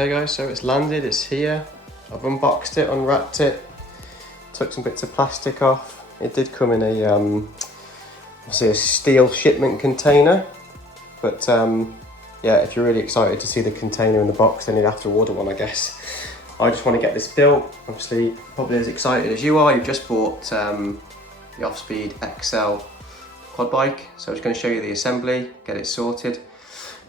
Okay guys, so it's landed, it's here. I've unboxed it, unwrapped it, took some bits of plastic off. It did come in a, obviously a steel shipment container, but yeah, if you're really excited to see the container in the box, then you'd have to order one, I guess. I just want to get this built. Obviously, probably as excited as you are. You've just bought the Offspeed XL quad bike, so I'm just going to show you the assembly, get it sorted.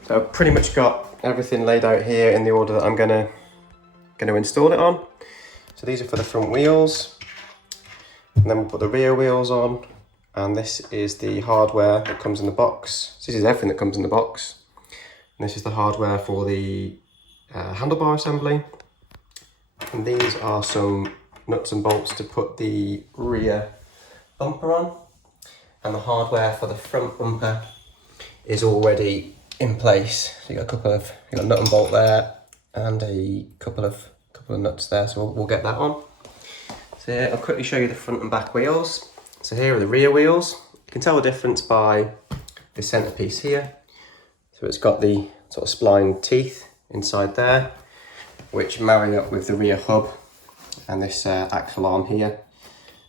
So I've pretty much got everything laid out here in the order that I'm going to install it on. So these are for the front wheels, and then we'll put the rear wheels on, and this is the hardware that comes in the box. So this is everything that comes in the box, and this is the hardware for the handlebar assembly. And these are some nuts and bolts to put the rear bumper on, and the hardware for the front bumper is already in place. So you got a nut and bolt there, and a couple of nuts there. So we'll get that on. So here, I'll quickly show you the front and back wheels. So here are the rear wheels. You can tell the difference by the centerpiece here. So it's got the sort of spline teeth inside there, which marry up with the rear hub and this axle arm here.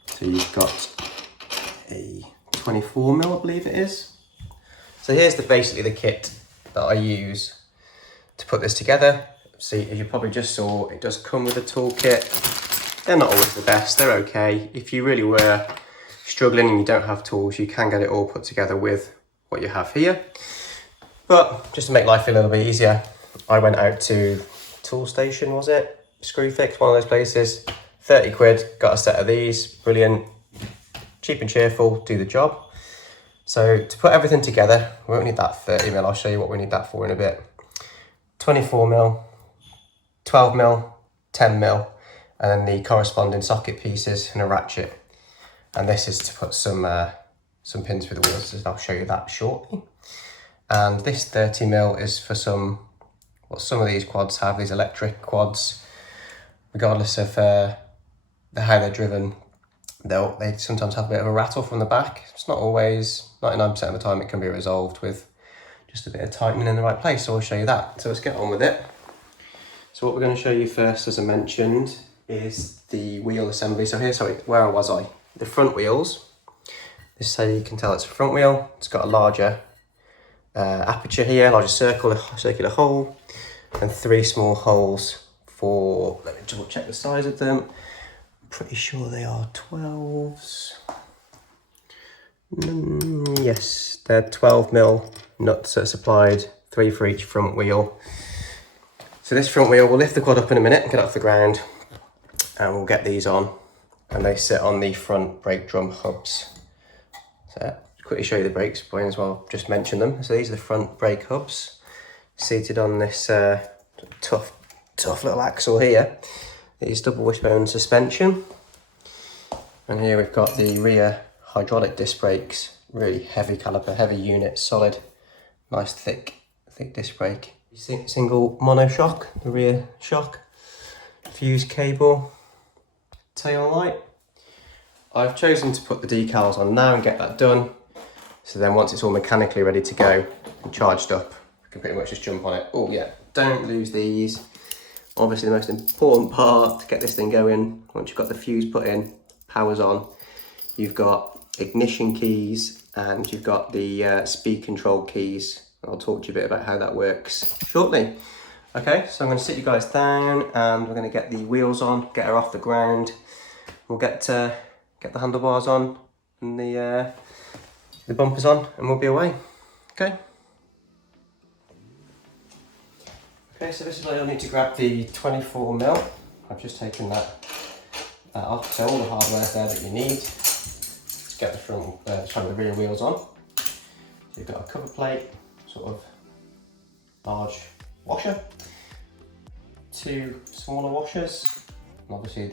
So you've got a 24mm, I believe it is. So here's basically the kit that I use to put this together. See, as you probably just saw, it does come with a toolkit. They're not always the best, they're okay. If you really were struggling and you don't have tools, you can get it all put together with what you have here. But just to make life a little bit easier, I went out to Tool Station, was it? Screwfix, one of those places. 30 quid, got a set of these, brilliant. Cheap and cheerful, do the job. So to put everything together, we won't need that 30mm, I'll show you what we need that for in a bit. 24mm, 12mm, 10mm, and then the corresponding socket pieces and a ratchet. And this is to put some pins through the wheels, and I'll show you that shortly. And this 30mm is for some of these quads have, these electric quads, regardless of how they're driven. They sometimes have a bit of a rattle from the back. It's not always, 99% of the time it can be resolved with just a bit of tightening in the right place, so I'll show you that. So let's get on with it. So what we're going to show you first, as I mentioned, is the wheel assembly. So here, where was I? The front wheels. This is how you can tell it's a front wheel. It's got a larger aperture here, larger circular hole, and 3 small holes for, let me double check the size of them. Pretty sure they are 12s. Yes, they're 12mm nuts that are supplied, 3 for each front wheel. So this front wheel, we'll lift the quad up in a minute and get off the ground, and we'll get these on, and they sit on the front brake drum hubs. So quickly show you the brakes, Brian, as well, just mention them. So these are the front brake hubs, seated on this tough little axle here. It is double wishbone suspension, and here we've got the rear hydraulic disc brakes, really heavy caliper, heavy unit, solid, nice thick disc brake. Single monoshock, the rear shock, fuse cable, tail light. I've chosen to put the decals on now and get that done, so then once it's all mechanically ready to go and charged up, we can pretty much just jump on it. Oh yeah, don't lose these. Obviously the most important part to get this thing going, once you've got the fuse put in, power's on, you've got ignition keys and you've got the speed control keys. I'll talk to you a bit about how that works shortly. Okay, so I'm going to sit you guys down and we're going to get the wheels on, get her off the ground. We'll get the handlebars on and the bumpers on, and we'll be away. Okay. Okay, so this is where you'll need to grab the 24mm. I've just taken that off, so all the hardware there that you need to get the rear wheels on. So you've got a cover plate, sort of large washer, 2 smaller washers, and obviously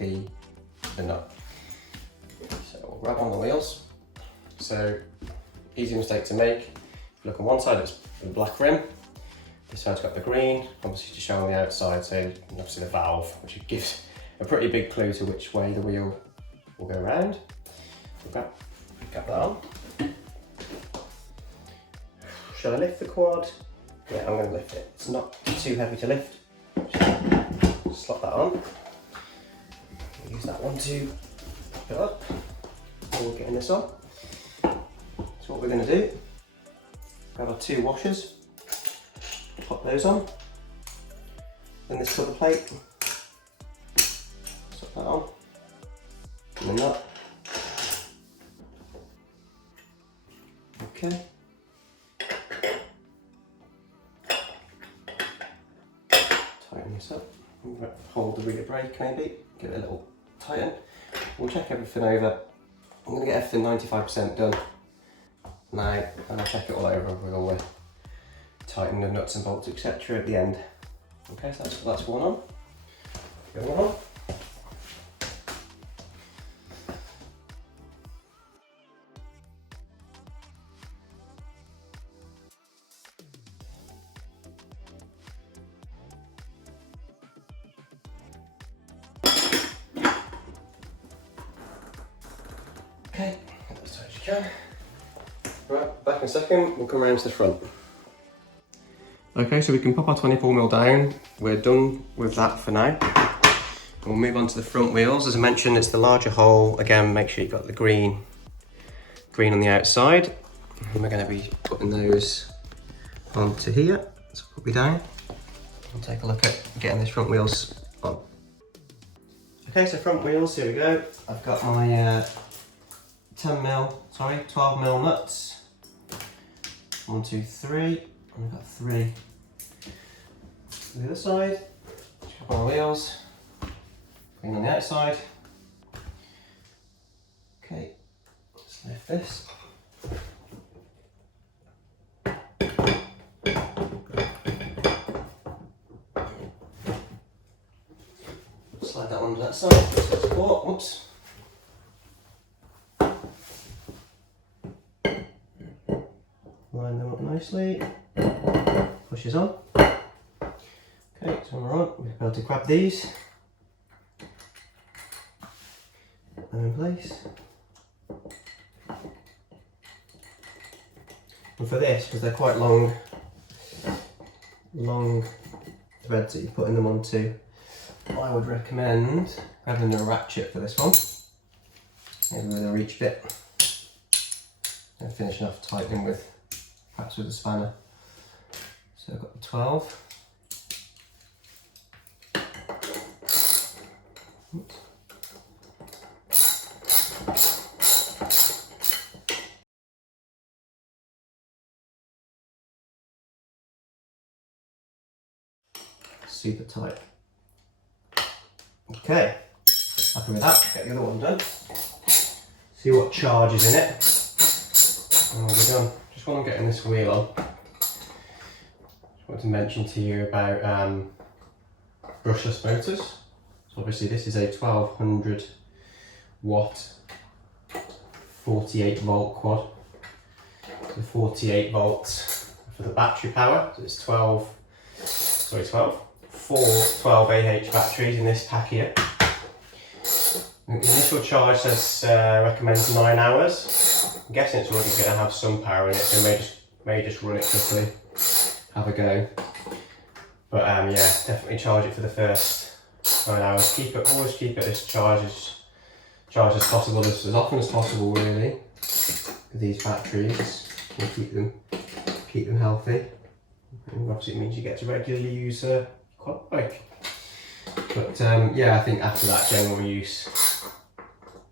the nut. So we'll grab on the wheels. So easy mistake to make. If you look on one side, it's the black rim. This side's got the green, obviously to show on the outside, so obviously the valve, which gives a pretty big clue to which way the wheel will go around. So grab that on. Shall I lift the quad? Yeah, I'm going to lift it. It's not too heavy to lift. Just that on. Use that one to pop it up. We're getting this on. So what we're going to do, grab our 2 washers, pop those on. Then this cover plate, slap that on, and then that. Okay. Tighten this up. Hold the rear brake maybe, give it a little tighten. We'll check everything over. I'm going to get everything 95% done now, and I'll check it all over with all the tighten the nuts and bolts, etc. at the end. Okay, so that's one on. The other one on. Okay, get this tight as you can. Right, back in a second, we'll come around to the front. Okay, so we can pop our 24mm down. We're done with that for now. We'll move on to the front wheels. As I mentioned, it's the larger hole. Again, make sure you've got the green on the outside. And we're going to be putting those onto here. So put me down. We'll take a look at getting these front wheels on. Okay, so front wheels, here we go. I've got my 12mm nuts. 1, 2, 3. And I've got 3 on the other side. Check on our wheels. Green on the outside. Okay, let's lift this. Slide that one to that side. Support. Whoops. Line them up nicely. Pushes on. Okay, so when we're on, we'll be able to grab these. Get them in place. And for this, because they're quite long threads that you're putting them onto, I would recommend grabbing a ratchet for this one. Maybe with a reach bit. And finishing off tightening with, perhaps with a spanner. So I've got the 12. Oops. Super tight. Okay, happy with that. Get the other one done. See what charge is in it. And we'll be done. Just while I'm getting this wheel on, just wanted to mention to you about brushless motors. So obviously this is a 1200 watt 48 volt quad. So 48 volts for the battery power. So it's 4 12 AH batteries in this pack here. The initial charge says recommends 9 hours. I'm guessing it's already going to have some power in it, so may just run it quickly, have a go. But yeah, definitely charge it for the first 9 hours. Always keep it as charged as possible, as often as possible really. With these batteries, you keep them healthy. And obviously it means you get to regularly use quad bike. But yeah, I think after that general use,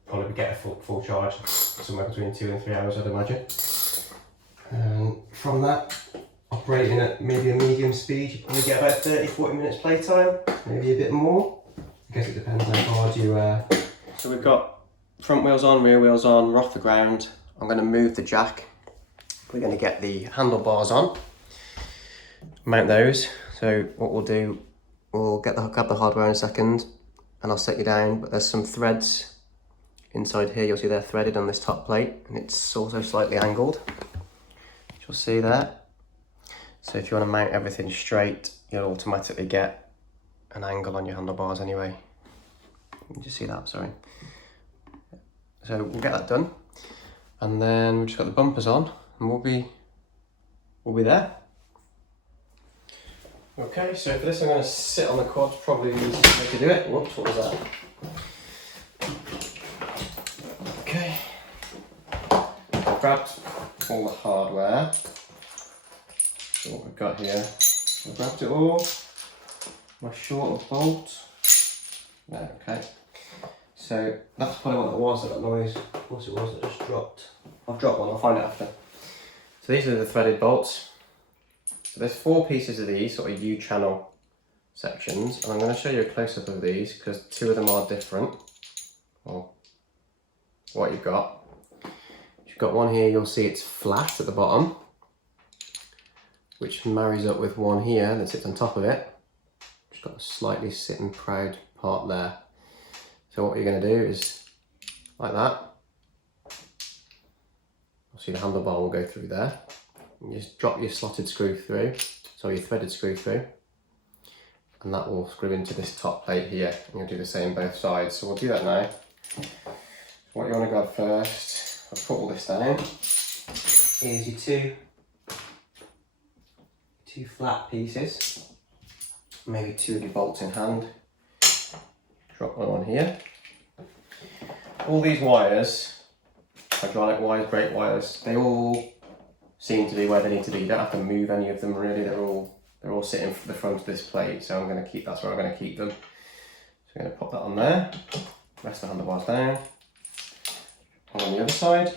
probably get a full charge, somewhere between 2 and 3 hours, I'd imagine. And from that, operating at maybe a medium speed, you probably get about 30-40 minutes playtime, maybe a bit more. I guess it depends how hard you So we've got front wheels on, rear wheels on, we're off the ground. I'm going to move the jack. We're going to get the handlebars on, mount those. So what we'll do, we'll grab the hardware in a second and I'll set you down, but there's some threads inside here. You'll see they're threaded on this top plate and it's also slightly angled. You'll see there. So if you want to mount everything straight, you'll automatically get an angle on your handlebars anyway. You just see that, sorry. So we'll get that done. And then we've just got the bumpers on and we'll be there. Okay, so for this I'm going to sit on the quad, probably the easiest way to do it. Whoops, what was that? Okay, I've grabbed all the hardware. So what we've got here, I've grabbed it all. My shorter bolt. No, okay. So that's probably what it was, that noise. What it was that just dropped. I've dropped one, I'll find it after. So these are the threaded bolts. So there's 4 pieces of these, sort of U-channel sections, and I'm going to show you a close-up of these because 2 of them are different. Well, what you've got. You've got one here, you'll see it's flat at the bottom, which marries up with one here that sits on top of it. It's got a slightly sitting proud part there. So what you're going to do is, like that, obviously the handlebar will go through there. You just drop your slotted screw through, so your threaded screw through, and that will screw into this top plate here, and you'll do the same both sides. So we'll do that now. What you want to grab first, I'll put all this down, is your two flat pieces, maybe 2 of your bolts in hand. Drop one on here. All these wires, hydraulic wires, brake wires, they all seem to be where they need to be. You don't have to move any of them really. They're all sitting for the front of this plate. So I'm going to keep. That's where I'm going to keep them. So I'm going to pop that on there. Rest the handlebars down. And on the other side,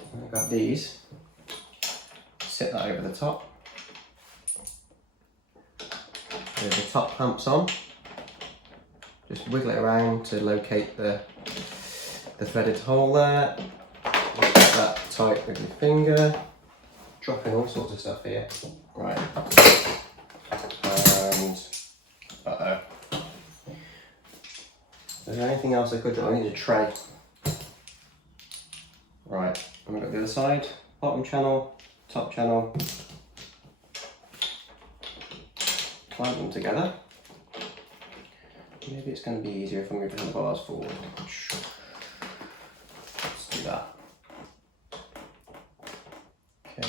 I've got these. Sit that over the top. With the top clamps on. Just wiggle it around to locate the threaded hole there. Get that tight with your finger. Dropping all sorts of stuff here. Right. And uh-oh. Is there anything else I could do? I need a tray. Right. And we've got the other side. Bottom channel, top channel. Clamp them together. Maybe it's going to be easier if I move the handlebars forward. Let's do that. Okay,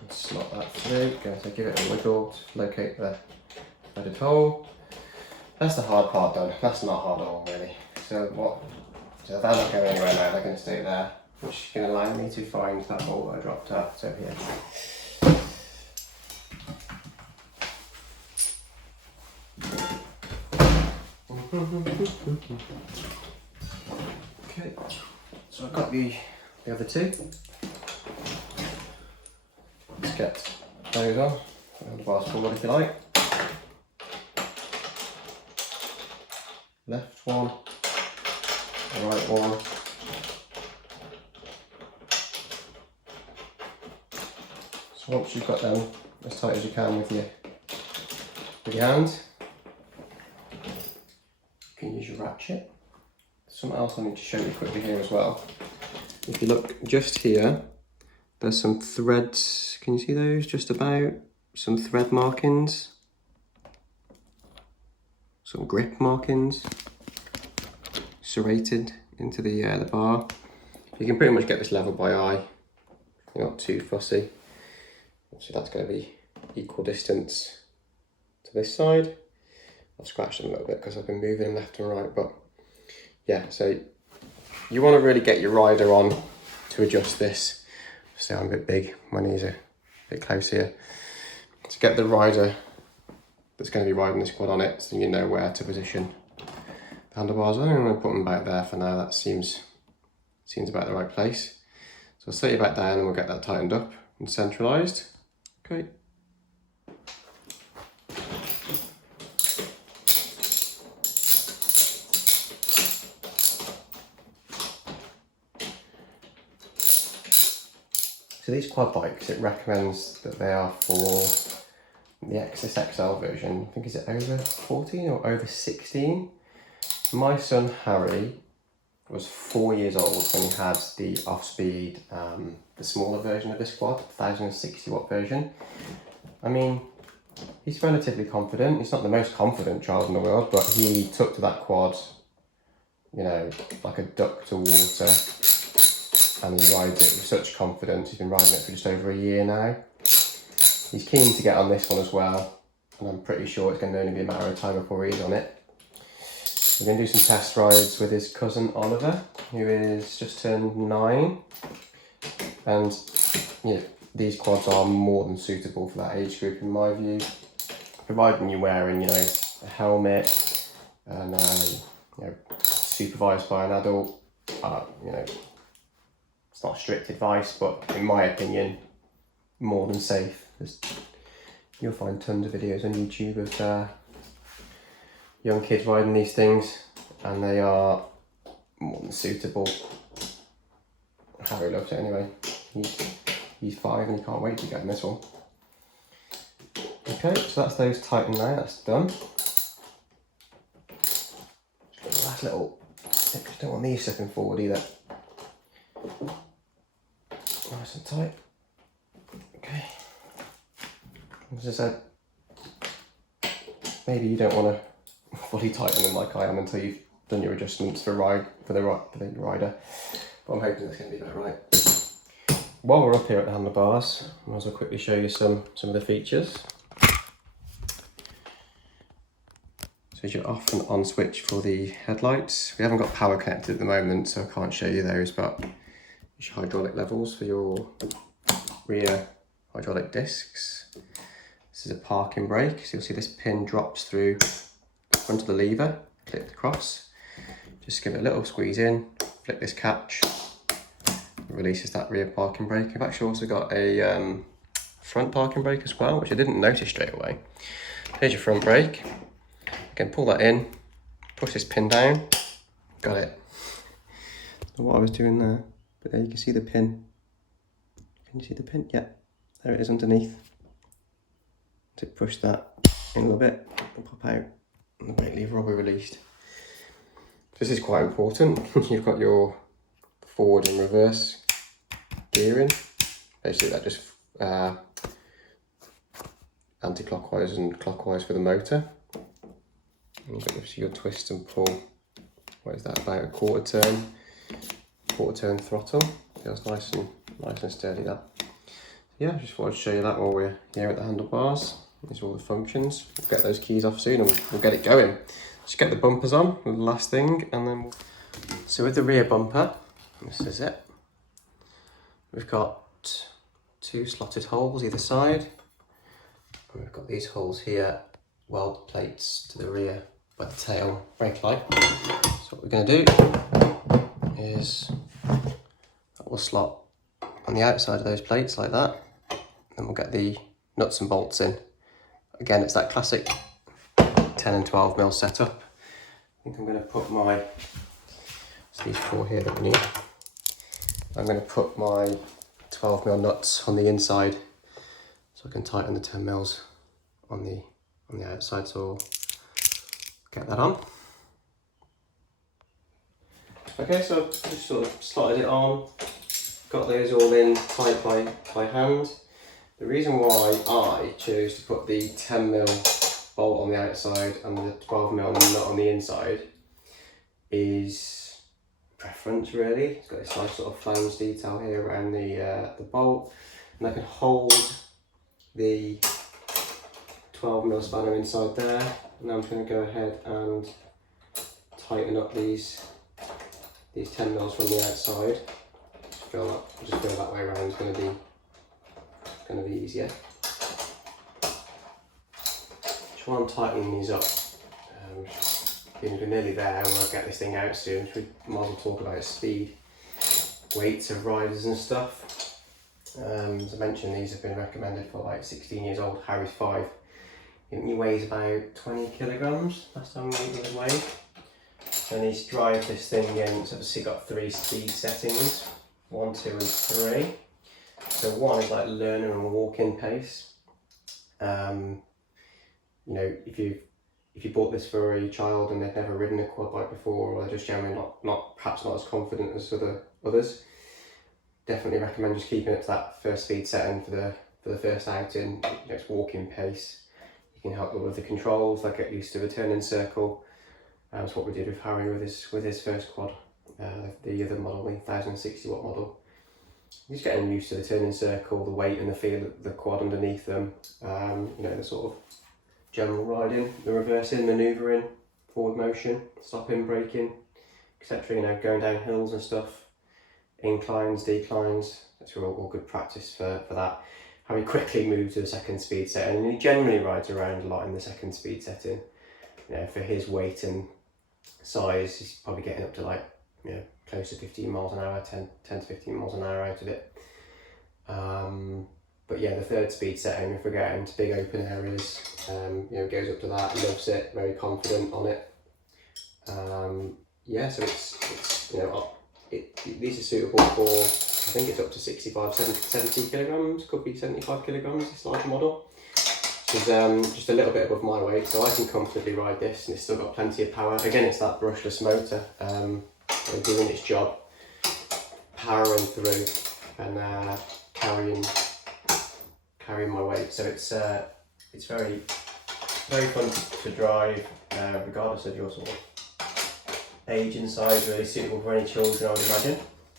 and slot that through. Going to give it a wiggle to locate the threaded hole. That's the hard part done. That's not hard at all really. So they're not going anywhere now. They're going to stay there, which is going to allow me to find that hole that I dropped out. So here. Okay, so I've got the other 2. Let's get those on. Handlebars forward if you like. Left one, right one. So once you've got them as tight as you can with your hand, you can use your ratchet. Something else I need to show you quickly here as well. If you look just here, there's some threads. Can you see those? Just about some thread markings, some grip markings, serrated into the bar. You can pretty much get this level by eye. You're not too fussy. So that's going to be equal distance to this side. I've scratched them a little bit because I've been moving them left and right, but yeah, so you want to really get your rider on to adjust this. So I'm a bit big, my knees are a bit close here. To get the rider that's going to be riding this quad on it, so you know where to position the handlebars. I'm going to put them back there for now. That seems about the right place. So I'll set you back down and we'll get that tightened up and centralised. Okay. So these quad bikes, it recommends that they are for the Exis XL version. I think, is it over 14 or over 16? My son Harry was 4 years old when he had the Offspeed, the smaller version of this quad, 1060 watt version. I mean, he's relatively confident. He's not the most confident child in the world, but he took to that quad, you know, like a duck to water. And he rides it with such confidence. He's been riding it for just over a year now. he's keen to get on this one as well, and I'm pretty sure it's going to only be a matter of time before he's on it. We're going to do some test rides with his cousin Oliver, who is just turned 9, and you know, these quads are more than suitable for that age group in my view, providing you're wearing, you know, a helmet and you know, supervised by an adult. You know, it's not strict advice, but in my opinion, more than safe. You'll find tons of videos on YouTube of young kids riding these things, and they are more than suitable. Harry loves it anyway. He's 5 and he can't wait to get in this one. Okay, so that's those tightened now, that's done. Last little, just don't want these slipping forward either. Nice and tight. Okay. As I said, maybe you don't want to fully tighten them like I am until you've done your adjustments for the rider. But I'm hoping it's going to be about right. While we're up here at the handlebars, I might as well quickly show you some of the features. So here's your off and on switch for the headlights. We haven't got power connected at the moment, so I can't show you those, but here's your hydraulic levels for your rear hydraulic discs. This is a parking brake, so you'll see this pin drops through the front of the lever, click across. Just give it a little squeeze in, flick this catch, releases that rear parking brake. I've actually also got a front parking brake as well, which I didn't notice straight away. Here's your front brake. Again, pull that in, push this pin down, got it. What I was doing there, but there you can see the pin. Can you see the pin? Yeah, there it is underneath. To push that in a little bit and pop out, and the brake lever will be released. This is quite important. You've got your forward and reverse gearing. Basically that just anti-clockwise and clockwise for the motor. And you've got your twist and pull. What is that, about a quarter turn throttle. Feels nice and sturdy, that. Yeah, just thought I'd show you that while we're here at the handlebars. These are all the functions. We'll get those keys off soon and we'll get it going. Just get the bumpers on with the last thing, and then so with the rear bumper, this is it. We've got 2 slotted holes either side. And we've got these holes here, weld plates to the rear by the tail brake light. So what we're going to do is that will slot on the outside of those plates like that. Then we'll get the nuts and bolts in. Again, it's that classic 10 and 12 mil setup. I think I'm going to put these 4 here that we need. I'm going to put my 12 mil nuts on the inside so I can tighten the 10 mils on the outside, so I'll get that on. Okay, so I've just sort of slotted it on, got those all in tight by hand. The reason why I chose to put the 10 mil bolt on the outside and the 12 mil nut on the inside is preference, really. It's got this nice sort of flange detail here around the bolt, and I can hold the 12 mil spanner inside there. And now I'm going to go ahead and tighten up these 10 mils from the outside. Just feel that way around is going to be easier. While I'm tightening these up, we're nearly there, and we'll get this thing out soon. We might as well talk about speed, weights of riders and stuff. As I mentioned, these have been recommended for like 16 years old. Harry's 5. I think he weighs about 20 kilograms last time we weighed. And he's drive this thing in. It's obviously got 3 speed settings, 1, 2 and 3. So 1 is like learner and walk-in pace. You know, if you bought this for a child and they've never ridden a quad bike before, or they're just generally perhaps not as confident as others, definitely recommend just keeping it to that first speed setting for the first outing. You know, it's walking pace. You can help with the controls, like get used to the turning circle. That's what we did with Harry with his first quad, the other model, the 1060 watt model. Just getting used to the turning circle, the weight and the feel of the quad underneath them. You know, the sort of general riding, the reversing, manoeuvring, forward motion, stopping, braking, etc. You know, going down hills and stuff, inclines, declines. That's all good practice for that. How he quickly moves to the second speed setting, and he generally rides around a lot in the second speed setting. You know, for his weight and size, he's probably getting up to like, you know, close to 15 miles an hour, 10 to 15 miles an hour out of it. But yeah, the third speed setting, if we're getting to big open areas, you know, goes up to that, loves it, very confident on it. Yeah, so it's you know, these are suitable for, I think it's up to 65, 70 kilograms, could be 75 kilograms, this large model. Which is just a little bit above my weight, so I can comfortably ride this, and it's still got plenty of power. Again, it's that brushless motor doing its job, powering through and carrying my weight. So it's very fun to drive, regardless of your sort of age and size. Really suitable for any children, I would imagine.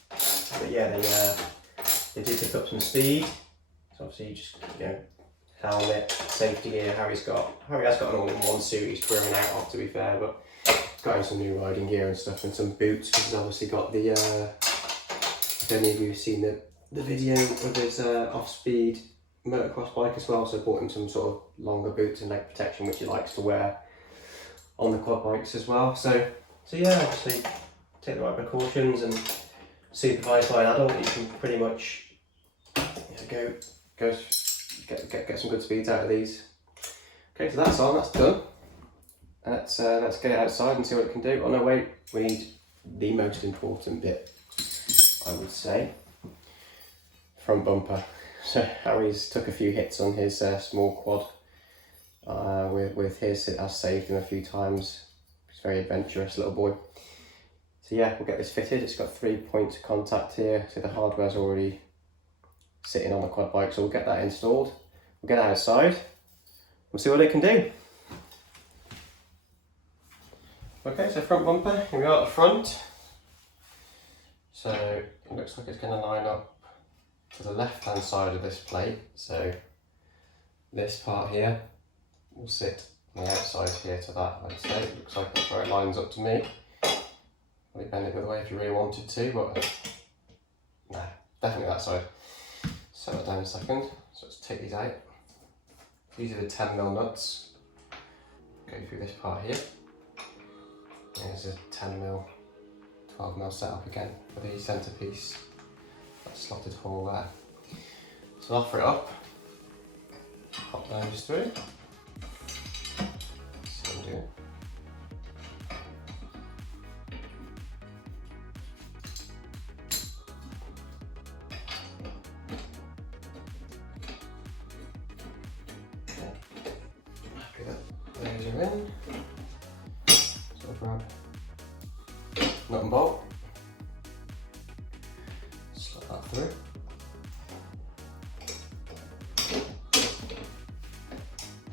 But yeah, they did pick up some speed. So obviously, you just, you know, helmet, safety gear. Harry has got an all-in-one suit he's growing out of, to be fair, but got him some new riding gear and stuff, and some boots, because he's obviously got the if any of you have seen the video of his Offspeed motocross bike as well, so I bought him some sort of longer boots and leg protection, which he likes to wear on the quad bikes as well. So yeah, obviously take the right precautions, and supervised by an adult, you can pretty much, you know, get some good speeds out of these. Okay, so that's on, that's done. Let's get it outside and see what it can do. Oh no, wait, we need the most important bit, I would say. Front bumper. So Harry's took a few hits on his small quad. With his, it has saved him a few times. He's a very adventurous little boy. So yeah, we'll get this fitted. It's got 3 points of contact here, so the hardware's already sitting on the quad bike, so we'll get that installed. We'll get it outside. We'll see what it can do. Okay, so front bumper, here we are at the front. So it looks like it's going to line up to the left hand side of this plate. So this part here will sit on the outside here to that, I'd say. It looks like that's where it lines up to me. Probably bend it the other way if you really wanted to, but nah, definitely that side. Set that down a second. So let's take these out. These are the 10mm nuts. Go through this part here. There's a 10mm, 12mm setup again for the centrepiece. That slotted hole there. So offer it up. Pop those through. See what I'm doing. Happy that those are in. So grab nut and bolt. Slot that through.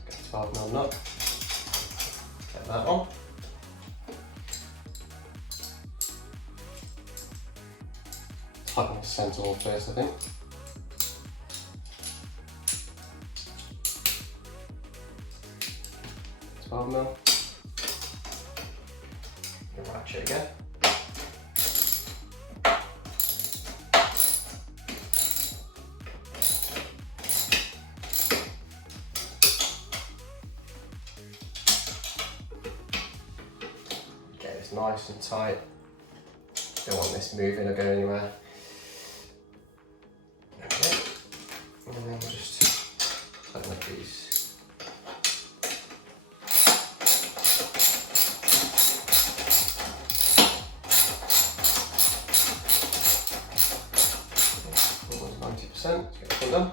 Get a 12mm nut. Get that on. Tighten the centre one first, I think. Ratchet again. Get this nice and tight. Don't want this moving or going anywhere. Okay. And then we'll just tighten up these. Let's get this one done.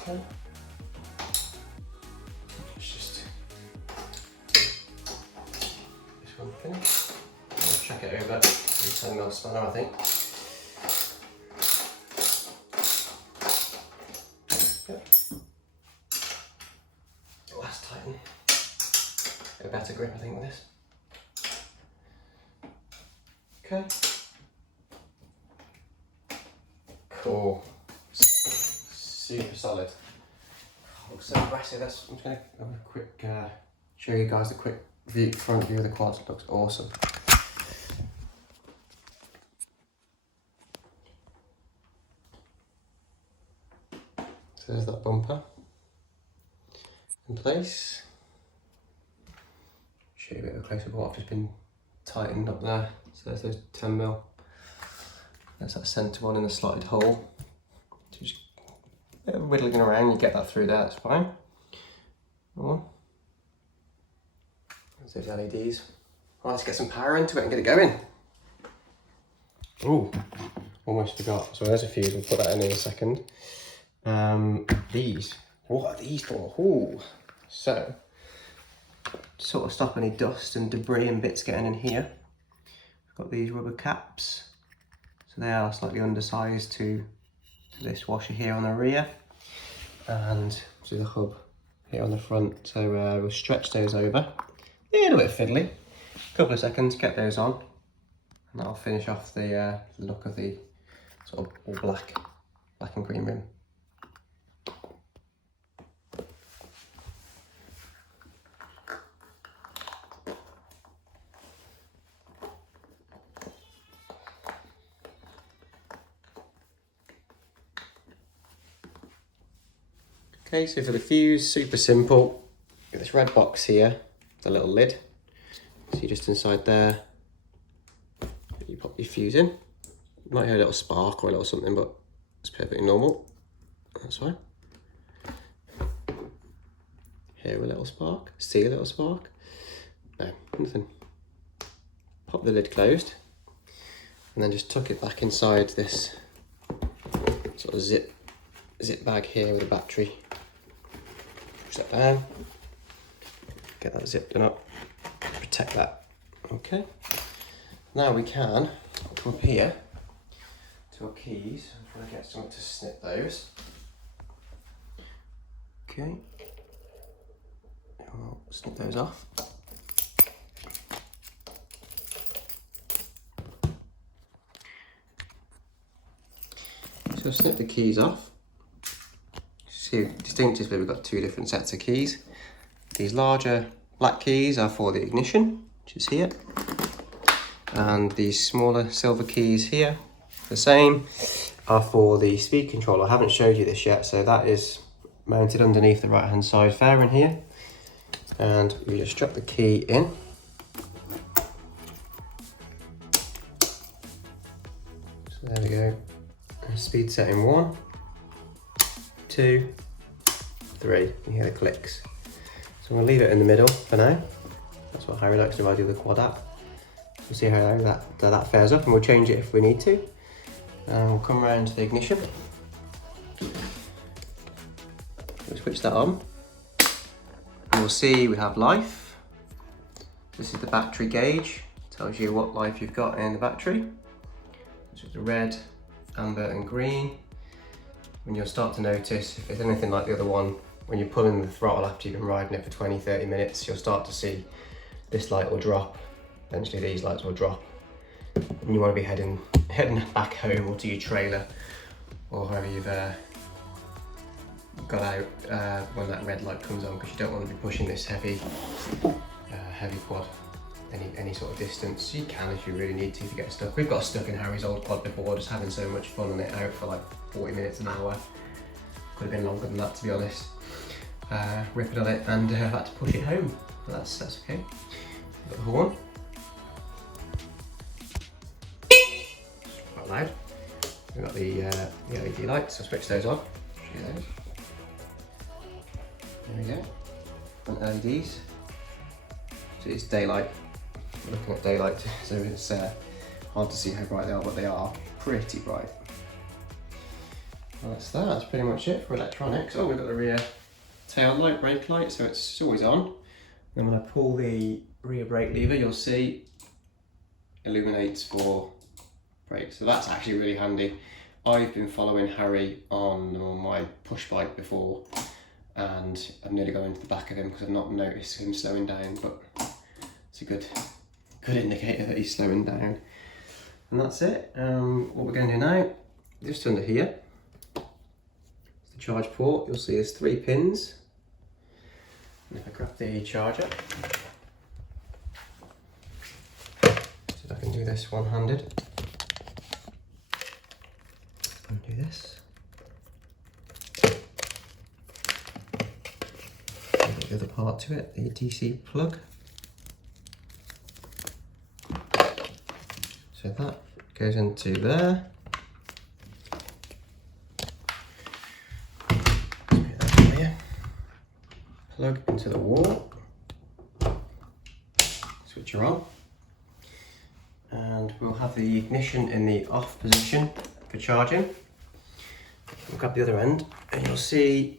Okay. Let's just this one finished. We'll check it over with a 10mm spanner, I think. Yep. Last tighten. A better grip, I think, with this. Okay. Cool. Super solid. Looks so aggressive. I'm just going to have a quick show you guys the quick front view of the quad. It looks awesome. So there's that bumper in place. Show you a bit of a close up of what I've just been tightened up there. So there's those 10mm. That's that centre one in the slotted hole. So just a bit of whittling around, you get that through there, that's fine. Oh. There's those LEDs. Right, let's get some power into it and get it going. Oh, almost forgot. So there's a fuse, we'll put that in a second. These, what are these for? Ooh. So, to sort of stop any dust and debris and bits getting in here, we've got these rubber caps. So they are slightly undersized to this washer here on the rear, and to the hub here on the front. So we'll stretch those over. A little bit fiddly. A couple of seconds, get those on, and that'll finish off the look of the sort of all black and green rim. Okay, so for the fuse, super simple. Got this red box here, the little lid. See just inside there, you pop your fuse in. You might hear a little spark or a little something, but it's perfectly normal. That's fine. Hear a little spark, see a little spark. No, nothing. Pop the lid closed, and then just tuck it back inside this sort of zip bag here with a battery. Push that down, get that zip done up, protect that. Okay, now we can come up here to our keys. I'm trying to get something to snip those. Okay, I'll snip those off. So snip the keys off. See, distinctively we've got two different sets of keys. These larger black keys are for the ignition, which is here. And these smaller silver keys here, the same, are for the speed control. I haven't showed you this yet, so that is mounted underneath the right hand side fairing here. And we just strap the key in. So there we go. Speed setting 1, 2, 3. You hear the clicks. So I'm going to leave it in the middle for now. That's what Harry likes to do. I do the quad app. We'll see how that fares up, and we'll change it if we need to. And we'll come around to the ignition. We'll switch that on. And we'll see we have life. This is the battery gauge. Tells you what life you've got in the battery. So it's red, amber and green. When you'll start to notice, if it's anything like the other one, when you're pulling the throttle after you've been riding it for 20-30 minutes, you'll start to see this light will drop. Eventually these lights will drop. And you want to be heading back home or to your trailer or wherever you've got out when that red light comes on, because you don't want to be pushing this heavy quad any sort of distance. You can if you really need to get stuck. We've got stuck in Harry's old quad before, just having so much fun on it, out for like 40 minutes, an hour. Could have been longer than that, to be honest. Ripping on it and had to push it home. But that's okay. We've got the horn. Quite loud. We've got the LED lights, so I'll switch those off. Show you those. There we go. Front LEDs. So it's daylight. We're looking at daylight, so it's hard to see how bright they are, but they are pretty bright. Well, that's that. That's pretty much it for electronics. Oh, we've got the rear tail light, brake light, so it's always on. And when I pull the rear brake lever, you'll see illuminates for brakes. So that's actually really handy. I've been following Harry on my push bike before, and I've nearly gone into the back of him because I've not noticed him slowing down, but it's a good indicator that he's slowing down. And that's it. What we're going to do now, just under here, is the charge port. You'll see there's 3 pins. And if I grab the charger, see if I can do this one-handed. Undo this. Get the other part to it, the DC plug. So that goes into there. Plug into the wall. Switch her on. And we'll have the ignition in the off position for charging. We'll grab the other end, and you'll see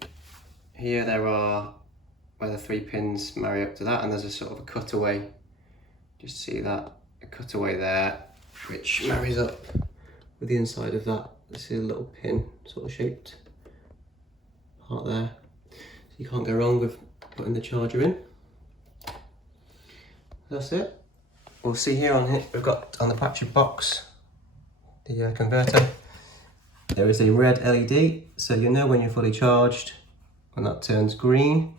here there are where the 3 pins marry up to that, and there's a sort of a cutaway. Just see that, a cutaway there, which marries up with the inside of that. This is a little pin sort of shaped part there. So you can't go wrong with putting the charger in. That's it. We'll see here on here, we've got on the battery box, the converter, there is a red LED, so you know when you're fully charged, when that turns green.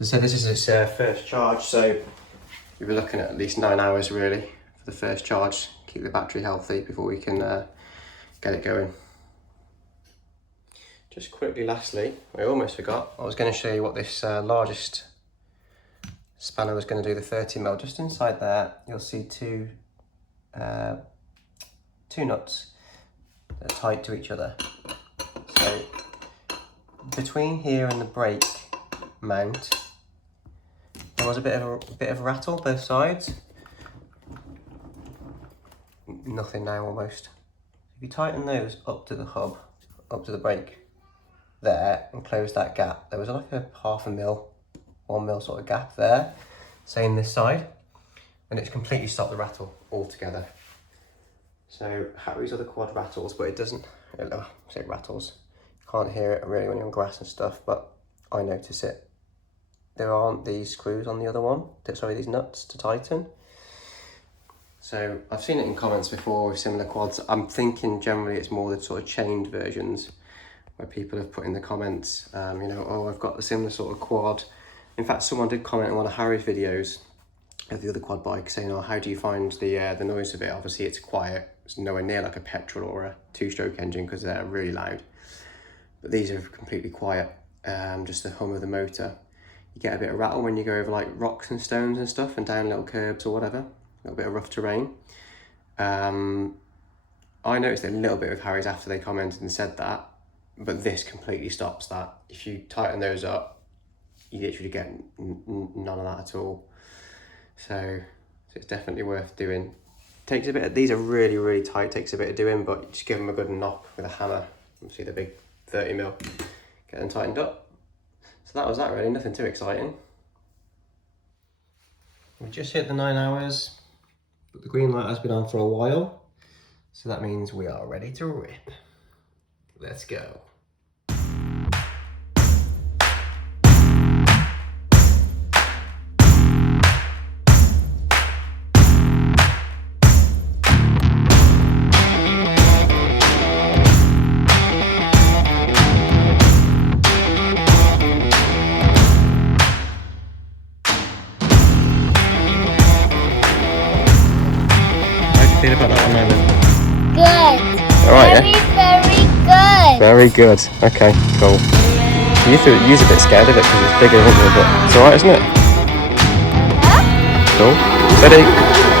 As I said, this is its first charge, so you'll be looking at least 9 hours really for the first charge. Keep the battery healthy before we can get it going. Just quickly, lastly, I almost forgot, I was going to show you what this largest spanner was going to do, the 30mm. Just inside there, you'll see two nuts that are tied to each other. So between here and the brake mount, there was a bit of a rattle both sides. Nothing now almost. If you tighten those up to the hub, up to the brake there, and close that gap, there was like a 1/2 mil, 1 mil sort of gap there, same this side, and it's completely stopped the rattle altogether. So Harry's other quad rattles, but it doesn't, say it rattles. You can't hear it really when you're on grass and stuff, but I notice it. There aren't these screws on the other one, sorry, these nuts to tighten. So I've seen it in comments before with similar quads. I'm thinking generally it's more the sort of chained versions where people have put in the comments, you know, oh, I've got the similar sort of quad. In fact, someone did comment on one of Harry's videos of the other quad bike saying, oh, how do you find the noise of it? Obviously it's quiet. It's nowhere near like a petrol or a 2-stroke engine because they're really loud. But these are completely quiet, just the hum of the motor. You get a bit of rattle when you go over like rocks and stones and stuff and down little curbs or whatever, a little bit of rough terrain. I noticed a little bit with Harry's after they commented and said that, but this completely stops that. If you tighten those up, you literally get none of that at all. So it's definitely worth doing. Takes a bit, these are really, really tight, takes a bit of doing, but you just give them a good knock with a hammer. You see the big 30mm, get them tightened up. So that was that really, nothing too exciting. We just hit the 9 hours, but the green light has been on for a while. So that means we are ready to rip. Let's go. Feel about that one, David? Good. All right, very, yeah? very good. Very good. Okay, cool. You was a bit scared of it because it's bigger, isn't it? But it's all right, isn't it? Cool. Steady.